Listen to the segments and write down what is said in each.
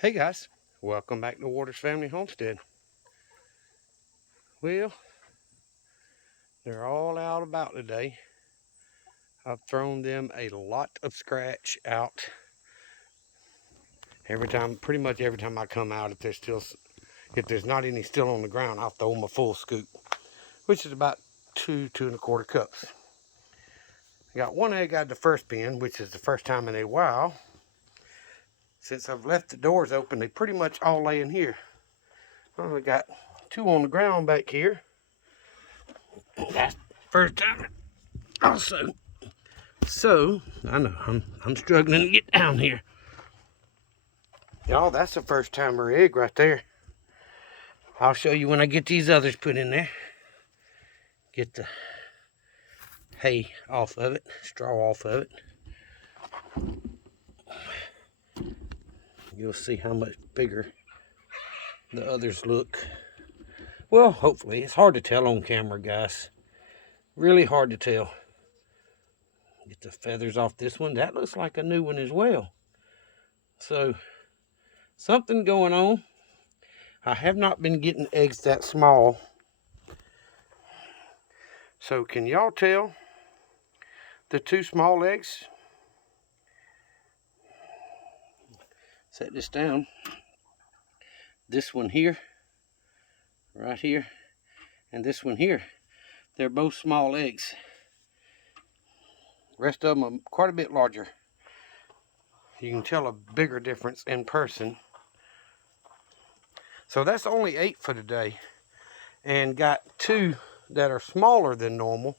Hey guys, welcome back to Waters Family Homestead. Well, they're all out about today. I've thrown them a lot of scratch out pretty much every time I come out. If there's not any still on the ground, I'll throw them a full scoop, which is about 2.25 cups. I got one egg out of the first bin, which is the first time in a while. Since I've left the doors open, they pretty much all lay in here. Well, I got two on the ground back here. That's the first time also. So, I know, I'm struggling to get down here. Y'all, that's the first timer egg right there. I'll show you when I get these others put in there. Get the hay off of it, straw off of it. You'll see how much bigger the others look. Well, hopefully. It's hard to tell on camera, guys. Really hard to tell. Get the feathers off this one. That looks like a new one as well. So, something going on. I have not been getting eggs that small. So, can y'all tell the two small eggs? Set this down. This one here, right here, and this one here. They're both small eggs. The rest of them are quite a bit larger. You can tell a bigger difference in person. So that's only 8 for today. And got 2 that are smaller than normal.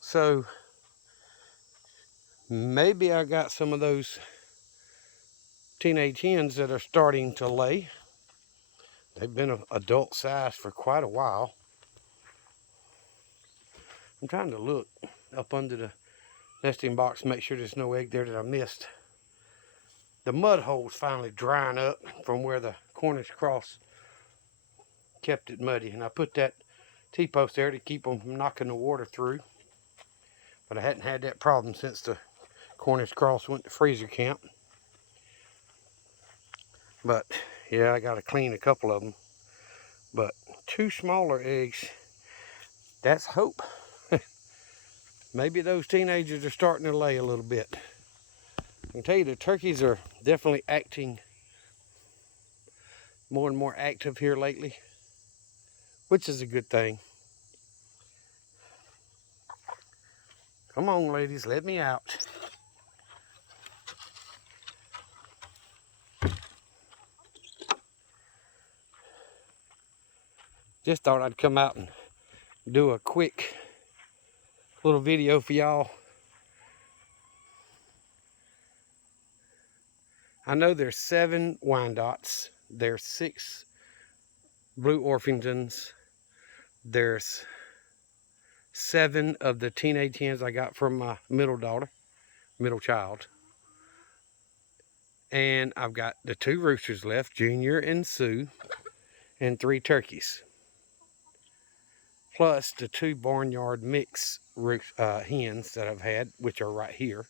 So maybe I got some of those teenage hens that are starting to lay. They've been an adult size for quite a while. I'm trying to look up under the nesting box, make sure there's no egg there that I missed. The mud hole's finally drying up from where the Cornish cross kept it muddy, and I put that T-post there to keep them from knocking the water through. But I hadn't had that problem since the Cornish cross went to freezer camp. But yeah, I got to clean a couple of them. But 2 smaller eggs, that's hope. Maybe those teenagers are starting to lay a little bit. I can tell you the turkeys are definitely acting more and more active here lately, which is a good thing. Come on, ladies, let me out. Just thought I'd come out and do a quick little video for y'all. I know there's 7 Wyandottes. There's 6 Blue Orpingtons. There's 7 of the teenage hens I got from my middle child. And I've got the 2 roosters left, Junior and Sue, and 3 turkeys. Plus the 2 barnyard mix hens that I've had, which are right here.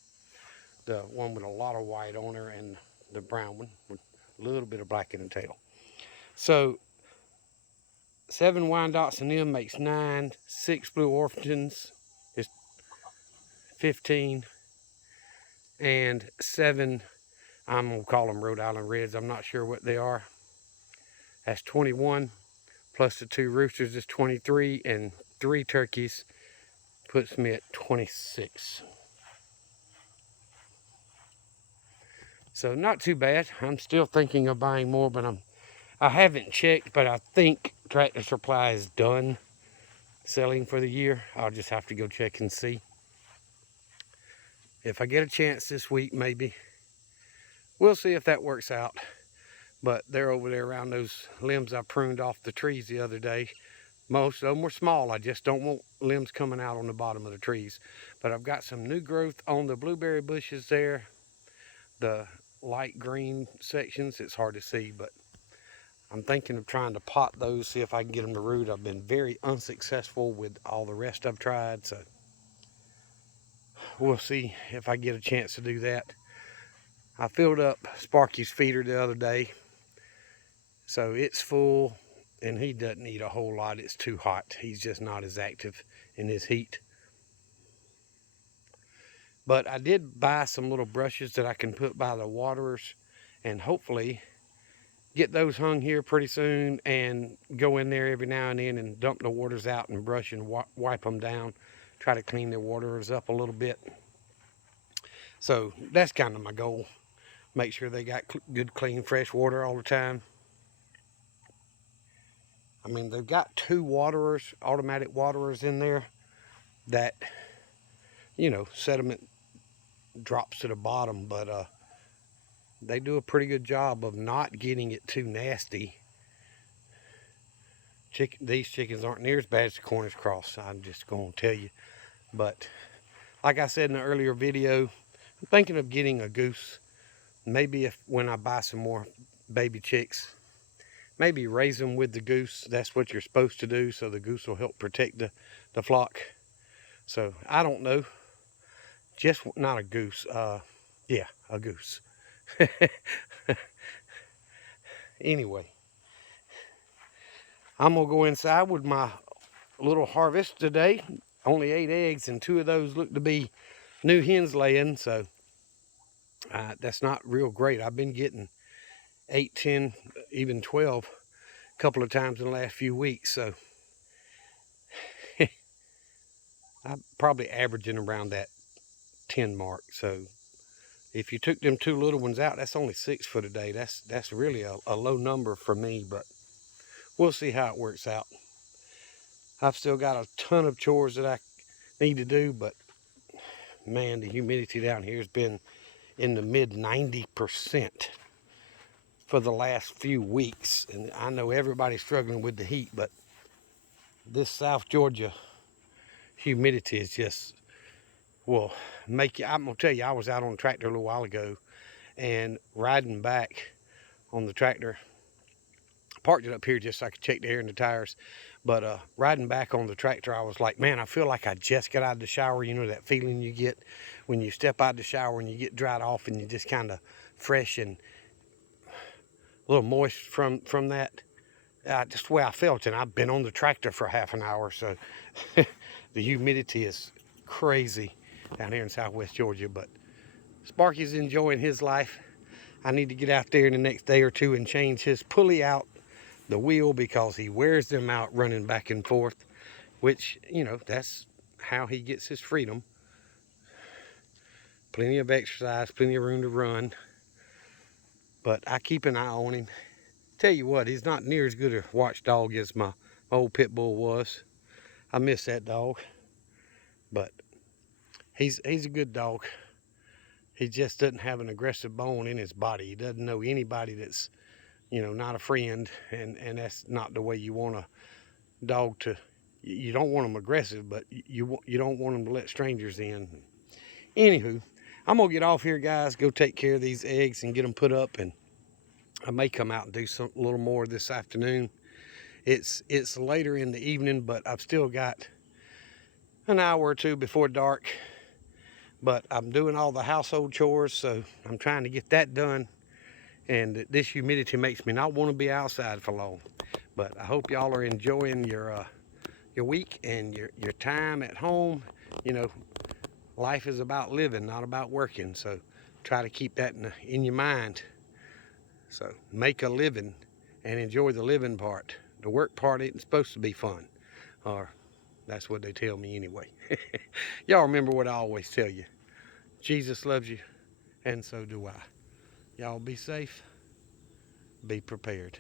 The one with a lot of white on her and the brown one with a little bit of black in the tail. So 7 Wyandottes in them makes 9. 6 Blue Orpingtons is 15. And 7, I'm going to call them Rhode Island Reds. I'm not sure what they are. That's 21. Plus the 2 roosters is 23. And 3 turkeys puts me at 26. So not too bad. I'm still thinking of buying more, but I haven't checked, but I think Tractor Supply is done selling for the year. I'll just have to go check and see. If I get a chance this week, maybe. We'll see if that works out. But they're over there around those limbs I pruned off the trees the other day. Most of them were small. I just don't want limbs coming out on the bottom of the trees. But I've got some new growth on the blueberry bushes there. The light green sections, it's hard to see, but I'm thinking of trying to pot those, see if I can get them to root. I've been very unsuccessful with all the rest I've tried, so we'll see if I get a chance to do that. I filled up Sparky's feeder the other day, so it's full, and he doesn't eat a whole lot. It's too hot. He's just not as active in his heat. But I did buy some little brushes that I can put by the waterers, and hopefully get those hung here pretty soon, and go in there every now and then and dump the waters out and brush and wipe them down. Try to clean the waterers up a little bit. So that's kind of my goal. Make sure they got good, clean, fresh water all the time. I mean, they've got 2 waterers, automatic waterers in there that, you know, sediment drops to the bottom, but they do a pretty good job of not getting it too nasty. These chickens aren't near as bad as the Cornish cross, I'm just going to tell you. But like I said in the earlier video, I'm thinking of getting a goose. Maybe when I buy some more baby chicks, maybe raise them with the goose. That's what you're supposed to do, so the goose will help protect the flock. So I don't know. Just not a goose. Yeah, a goose. Anyway, I'm gonna go inside with my little harvest today. Only 8 eggs, and 2 of those look to be new hens laying, so that's not real great. I've been getting 8, 10, even 12 a couple of times in the last few weeks, so I'm probably averaging around that 10 mark. So if you took them 2 little ones out, that's only 6 for today. That's really a low number for me, but we'll see how it works out. I've still got a ton of chores that I need to do, but man, the humidity down here has been in the mid 90% for the last few weeks. And I know everybody's struggling with the heat, but this South Georgia humidity is just, well, I'm gonna tell you, I was out on the tractor a little while ago and riding back on the tractor. Parked it up here just so I could check the air in the tires. But riding back on the tractor, I was like, man, I feel like I just got out of the shower. You know that feeling you get when you step out of the shower and you get dried off and you just kind of fresh and a little moist from that. Just the way I felt, and I've been on the tractor for half an hour, so the humidity is crazy down here in Southwest Georgia. But Sparky's enjoying his life. I need to get out there in the next day or 2 and change his pulley out the wheel, because he wears them out running back and forth, which, you know, that's how he gets his freedom. Plenty of exercise, plenty of room to run, but I keep an eye on him. Tell you what, he's not near as good a watchdog as my old pit bull was. I miss that dog, but he's a good dog. He just doesn't have an aggressive bone in his body. He doesn't know anybody that's, you know, not a friend, and that's not the way you want a dog to. You don't want them aggressive, but you don't want them to let strangers in. Anywho, I'm gonna get off here, guys, go take care of these eggs and get them put up, and I may come out and do a little more this afternoon. It's later in the evening, but I've still got an hour or 2 before dark. But I'm doing all the household chores, so I'm trying to get that done. And this humidity makes me not want to be outside for long. But I hope y'all are enjoying your week and your time at home. You know, life is about living, not about working. So try to keep that in your mind. So make a living and enjoy the living part. The work part isn't supposed to be fun, or that's what they tell me anyway. Y'all remember what I always tell you. Jesus loves you, and so do I. Y'all be safe, be prepared.